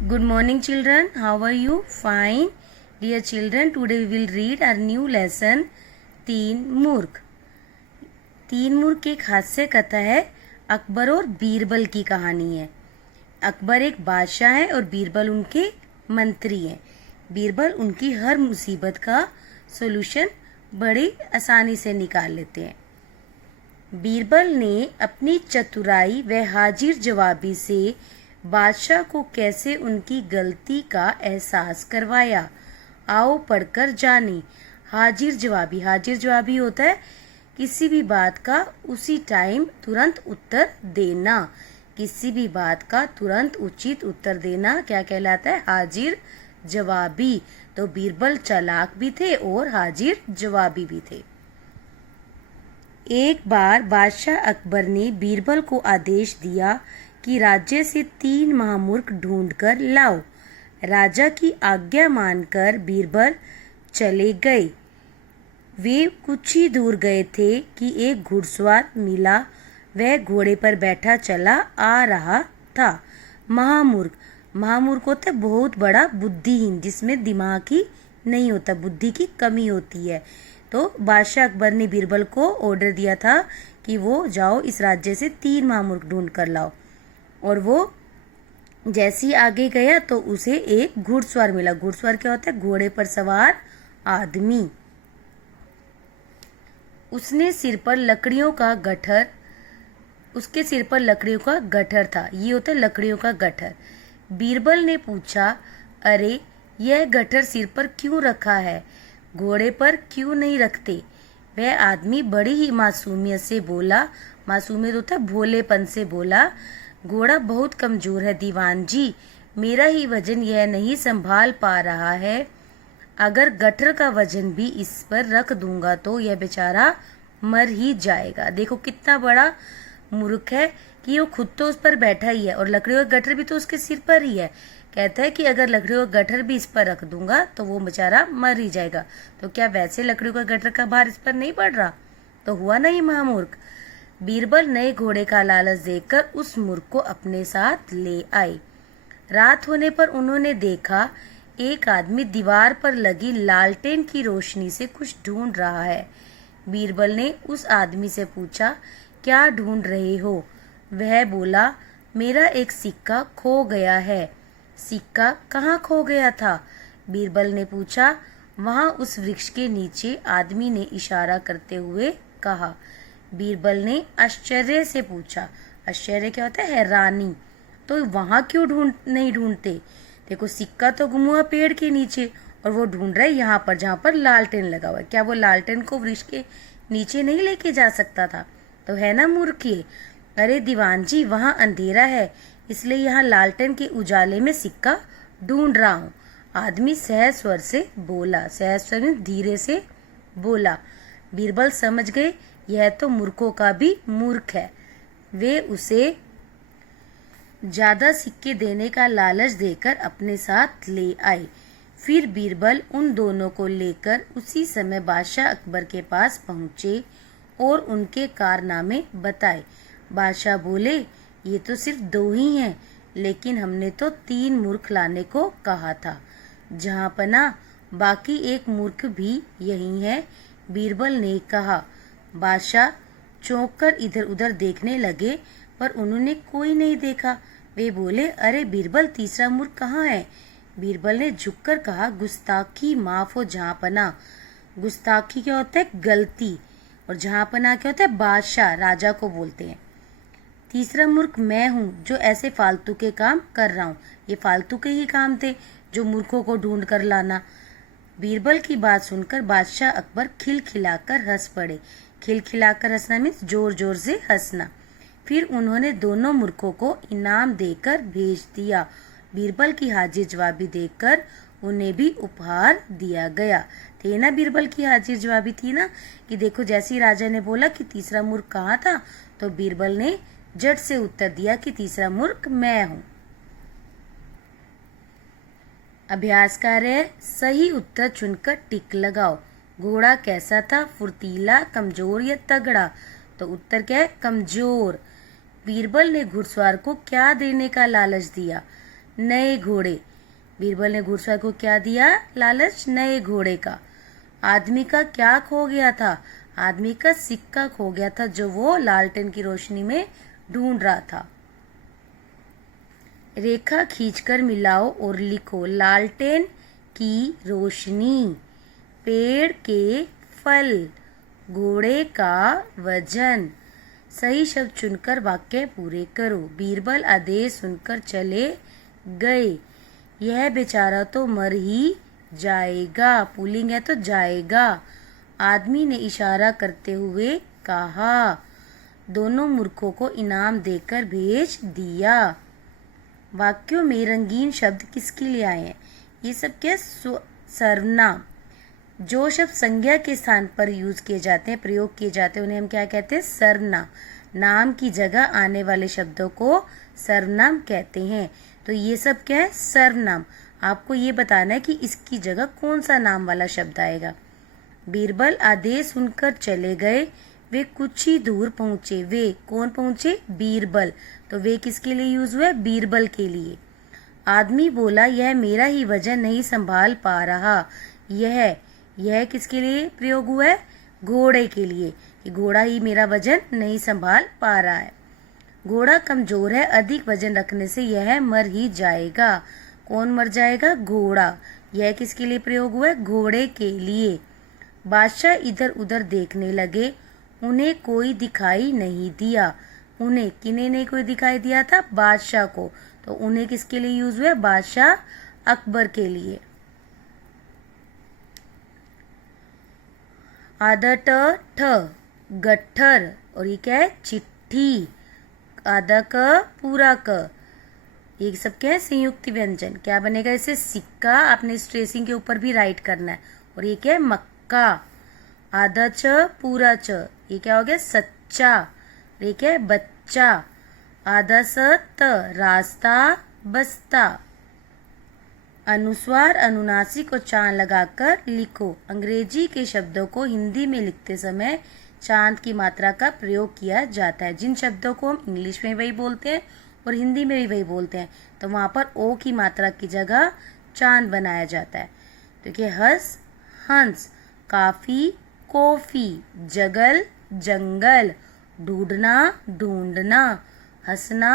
Good morning, children. How are you? Fine. Dear children, today we will read our new lesson, तीन मूर्ख। तीन मूर्ख एक हास्य कथा है। अकबर और बीरबल की कहानी है। अकबर एक बादशाह है और बीरबल उनके मंत्री हैं। बीरबल उनकी हर मुसीबत का सॉल्यूशन बड़ी आसानी से निकाल लेते हैं। बीरबल ने अपनी चतुराई व हाजिर जवाबी से बादशाह को कैसे उनकी गलती का एहसास करवाया, आओ पढ़कर जाने। हाजिर जवाबी होता है किसी भी बात का उसी टाइम तुरंत उत्तर देना। किसी भी बात का तुरंत उचित उत्तर देना क्या कहलाता है? हाजिर जवाबी। तो बीरबल चालाक भी थे और हाजिर जवाबी भी थे। एक बार बादशाह अकबर ने बीरबल को आदेश दिया कि राज्य से 3 महामूर्ख ढूंढकर लाओ। राजा की आज्ञा मानकर बीरबल चले गए। वे कुछ ही दूर गए थे कि एक घुड़सवार मिला। वह घोड़े पर बैठा चला आ रहा था। महामूर्ख होता है बहुत बड़ा बुद्धिहीन, जिसमें दिमाग ही नहीं होता, बुद्धि की कमी होती है। तो बादशाह अकबर ने बीरबल को ऑर्डर दिया था कि वो जाओ इस राज्य से 3 महामूर्ख ढूंढ कर लाओ। और वो जैसे ही आगे गया तो उसे एक घुड़सवार मिला। घुड़सवार क्या होता है? घोड़े पर सवार आदमी। उसके सिर पर लकड़ियों का गट्ठर था। ये होता है लकड़ियों का गट्ठर। बीरबल ने पूछा, अरे यह गट्ठर सिर पर क्यों रखा है, घोड़े पर क्यों नहीं रखते? वह आदमी बड़ी ही मासूमियत से बोला, मासूमियत होता है भोलेपन से बोला, घोड़ा बहुत कमजोर है दीवान जी, मेरा ही वजन यह नहीं संभाल पा रहा है। अगर गट्ठर का वजन भी इस पर रख दूंगा तो यह बेचारा मर ही जाएगा। देखो कितना बड़ा मूर्ख है कि वो खुद तो उस पर बैठा ही है और लकड़ियों का गट्ठर भी तो उसके सिर पर ही है। कहता है कि अगर लकड़ियों का गट्ठर भी इस पर रख दूंगा तो वो बेचारा मर ही जाएगा। तो क्या वैसे लकड़ियों का गट्ठर का भार इस पर नहीं पड़ रहा? तो हुआ नहीं महामूर्ख। बीरबल नए घोड़े का लालच देखकर उस मूर्ख को अपने साथ ले आए। रात होने पर उन्होंने देखा एक आदमी दीवार पर लगी लालटेन की रोशनी से कुछ ढूंढ रहा है। बीरबल ने उस आदमी से पूछा, क्या ढूंढ रहे हो? वह बोला, मेरा एक सिक्का खो गया है। सिक्का कहाँ खो गया था? बीरबल ने पूछा। वहाँ उस वृक्ष के नीचे, आदमी ने इशारा करते हुए कहा। बीरबल ने आश्चर्य से पूछा, आश्चर्य क्या होता है? हैरानी। तो वहां क्यों नहीं ढूंढते? देखो सिक्का तो गुम हुआ पेड़ के नीचे और वो ढूंढ रहे यहाँ पर जहाँ पर लालटेन लगा हुआ है। क्या वो लालटेन को वृक्ष के नीचे नहीं लेके जा सकता था? तो है ना मूर्ख ये। अरे दीवान जी, वहाँ अंधेरा है इसलिए यहाँ लालटेन के उजाले में सिक्का ढूंढ रहा हूँ। आदमी सहज स्वर से बोला, सहज स्वर में धीरे से बोला। बीरबल समझ गए यह तो मूर्खों का भी मूर्ख है। वे उसे ज्यादा सिक्के देने का लालच देकर अपने साथ ले आए। फिर बीरबल उन दोनों को लेकर उसी समय बादशाह अकबर के पास पहुंचे और उनके कारनामे बताए। बादशाह बोले, ये तो सिर्फ 2 ही हैं, लेकिन हमने तो 3 मूर्ख लाने को कहा था। जहां पना बाकी एक मूर्ख भी यही है, बीरबल ने कहा। बादशाह चौंक कर इधर उधर देखने लगे पर उन्होंने कोई नहीं देखा। वे बोले, अरे बीरबल, तीसरा मूर्ख कहाँ है? बीरबल ने झुककर कहा, गुस्ताखी माफ हो जहाँपना। गुस्ताखी क्या होता है? गलती। और जहाँपना क्या होता है? बादशाह, राजा को बोलते हैं। तीसरा मूर्ख मैं हूँ जो ऐसे फालतू के काम कर रहा हूँ। ये फालतू के ही काम थे जो मूर्खों को ढूंढ कर लाना। बीरबल की बात सुनकर बादशाह अकबर खिलखिलाकर हंस पड़े। खिलखिलाकर हंसना मीन्स जोर जोर से हंसना। फिर उन्होंने दोनों मूर्खों को इनाम देकर भेज दिया। बीरबल की हाजिर जवाबी देखकर उन्हें भी उपहार दिया गया। थे ना बीरबल की हाजिर जवाबी थी ना कि देखो जैसे ही राजा ने बोला कि तीसरा मूर्ख कहाँ था तो बीरबल ने झट से उत्तर दिया कि तीसरा मूर्ख मैं हूँ। अभ्यास कार्य, सही उत्तर चुनकर टिक लगाओ। घोड़ा कैसा था? फुर्तीला, कमजोर या तगड़ा? तो उत्तर क्या है? कमजोर। बीरबल ने घुड़सवार को क्या देने का लालच दिया? नए घोड़े। बीरबल ने घुड़सवार को क्या दिया? लालच, नए घोड़े का। आदमी का क्या खो गया था? आदमी का सिक्का खो गया था जो वो लालटेन की रोशनी में ढूंढ रहा था। रेखा खींचकर मिलाओ और लिखो लालटेन की रोशनी, पेड़ के फल, घोड़े का वजन। सही शब्द चुनकर वाक्य पूरे करो। बीरबल आदेश सुनकर चले गए। यह बेचारा तो मर ही जाएगा, पुल्लिंग है तो जाएगा। आदमी ने इशारा करते हुए कहा। दोनों मूर्खों को इनाम देकर भेज दिया। वाक्यों में रंगीन शब्द किसके लिए आए हैं? ये सब क्या? सर्वनाम। जो शब्द संज्ञा के स्थान पर यूज किए जाते हैं, प्रयोग किए जाते हैं, उन्हें हम क्या कहते हैं? सर्वनाम। नाम की जगह आने वाले शब्दों को सर्वनाम कहते हैं। तो ये सब क्या है? सर्वनाम। आपको ये बताना है कि इसकी जगह कौन सा नाम वाला शब्द आएगा। बीरबल आदेश सुनकर चले गए। वे कुछ ही दूर पहुंचे। वे कौन पहुंचे? बीरबल। तो वे किसके लिए यूज हुआ? बीरबल के लिए। आदमी बोला, यह मेरा ही वजन नहीं संभाल पा रहा। यह किसके लिए प्रयोग हुआ है? घोड़े के लिए, कि घोड़ा ही मेरा वजन नहीं संभाल पा रहा है। घोड़ा कमजोर है, अधिक वजन रखने से यह मर ही जाएगा। कौन मर जाएगा? घोड़ा। यह किसके लिए प्रयोग हुआ है? घोड़े के लिए। बादशाह इधर उधर देखने लगे, उन्हें कोई दिखाई नहीं दिया। उन्हें किन्हें नहीं कोई दिखाई दिया था? बादशाह को। तो उन्हें किसके लिए यूज हुआ? बादशाह अकबर के लिए। आधा ठ गट्ठर, और ये क्या है? चिट्ठी। आधा क पूरा क, ये सब क्या है? संयुक्त व्यंजन। क्या बनेगा इससे? सिक्का। आपने स्ट्रेसिंग के ऊपर भी राइट करना है। और ये क्या है? मक्का। आधा च पूरा च, ये क्या हो गया? सच्चा। ये क्या है? बच्चा। आधा स त रास्ता, बस्ता। अनुस्वार, अनुनासिक और चांद लगाकर लिखो। अंग्रेजी के शब्दों को हिंदी में लिखते समय चांद की मात्रा का प्रयोग किया जाता है। जिन शब्दों को हम इंग्लिश में वही बोलते हैं और हिंदी में भी वही बोलते हैं, तो वहाँ पर ओ की मात्रा की जगह चांद बनाया जाता है। देखिए, हंस, हंस। काफी, कॉफी। जगल, जंगल। ढूंढना, ढूंढना। हंसना,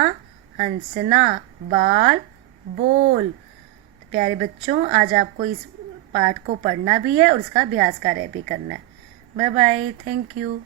हंसना। बाल, बोल। प्यारे बच्चों, आज आपको इस पाठ को पढ़ना भी है और इसका अभ्यास कार्य भी करना है। Bye bye, thank you.